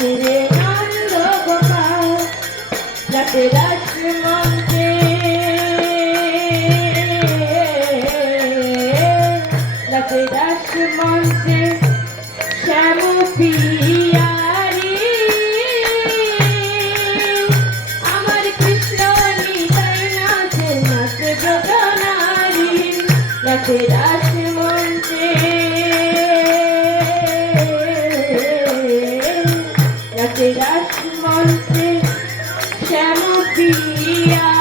রে আনন্দ গোপাল যাতে রাষ্ট্রমন্ত্রে যাতে রাষ্ট্রমন্ত্রে শ্যাম পিয়া Did I? Yeah.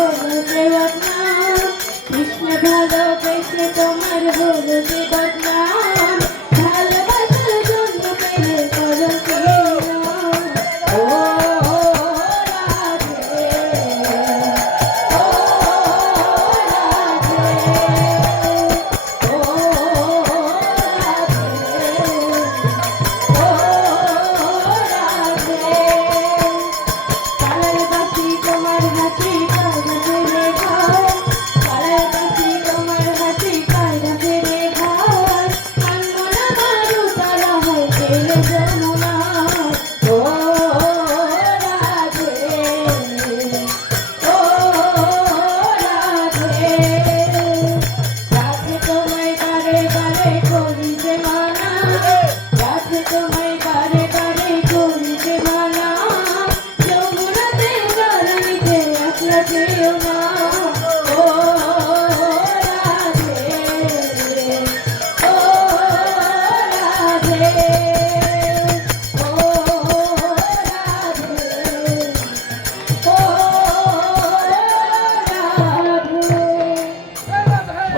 ভোলো যে বদনা কৃষ্ণ ভালো কৃষ্ণ তোমার ভোলো যে বদনা যাবে